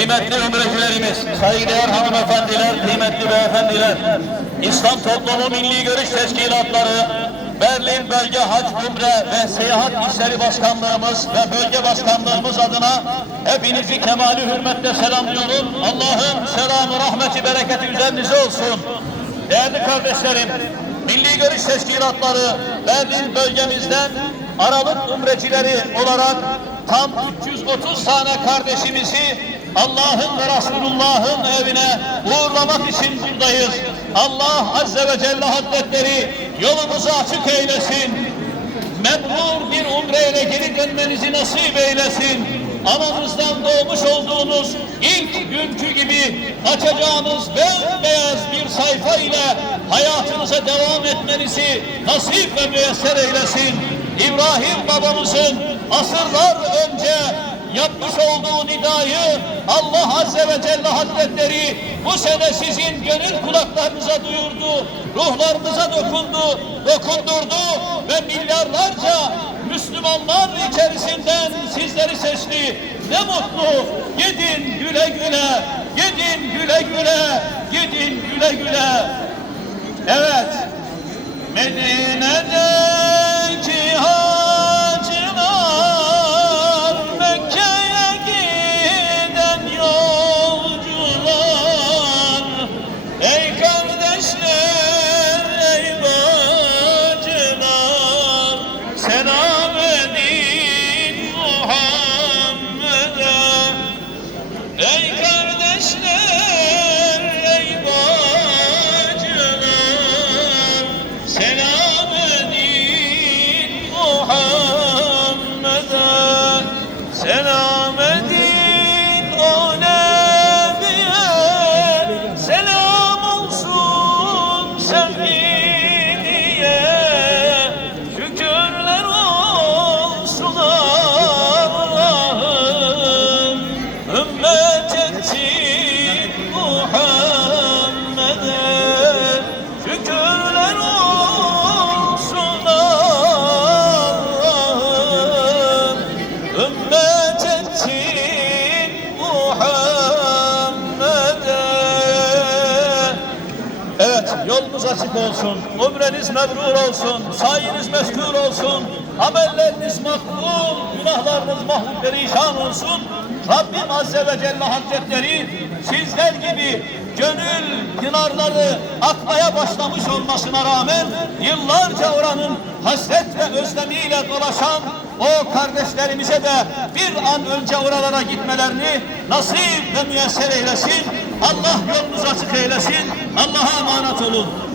Kıymetli umrecilerimiz, saygıdeğer hanımefendiler, kıymetli beyefendiler, İslam Toplumu Milli Görüş Teşkilatları, Berlin Bölge Hac Umre ve Seyahat İşleri Başkanlığımız ve Bölge Başkanlığımız adına hepinizi kemali hürmetle selamlıyorum. Allah'ın selamı, rahmeti, bereketi üzerinize olsun. Değerli kardeşlerim, Milli Görüş Teşkilatları Berlin bölgemizden Aralık umrecileri olarak tam 330 tane kardeşimizi Allah'ın ve Resulullah'ın evine uğurlamak için buradayız. Allah Azze ve Celle Hazretleri yolumuzu açık eylesin. Mebrur bir umreyle geri dönmenizi nasip eylesin. Anamızdan doğmuş olduğunuz ilk günkü gibi açacağınız beyaz bir sayfa ile hayatınıza devam etmenizi nasip ve müyesser eylesin. İbrahim babamızın asırlar önce yapmış olduğu nidayı Allah Azze ve Celle Hazretleri bu sene sizin gönül kulaklarınıza duyurdu, ruhlarınıza dokundu, dokundurdu ve milyarlarca Müslümanlar içerisinden sizleri seçti. Ne mutlu. Gidin güle güle, gidin güle güle, gidin güle güle. Set up. Yolunuz açık olsun, umreniz mebrur olsun, sayeniz meskûr olsun, amelleriniz makbul, günahlarınız mahvur perişan olsun. Rabbim Azze ve Celle Hazretleri sizler gibi gönül pınarları akmaya başlamış olmasına rağmen yıllarca oranın hasret ve özlemiyle dolaşan o kardeşlerimize de bir an önce oralara gitmelerini nasip ve müyesser eylesin. Allah yolunuzu açık eylesin. Allah'a emanet olun.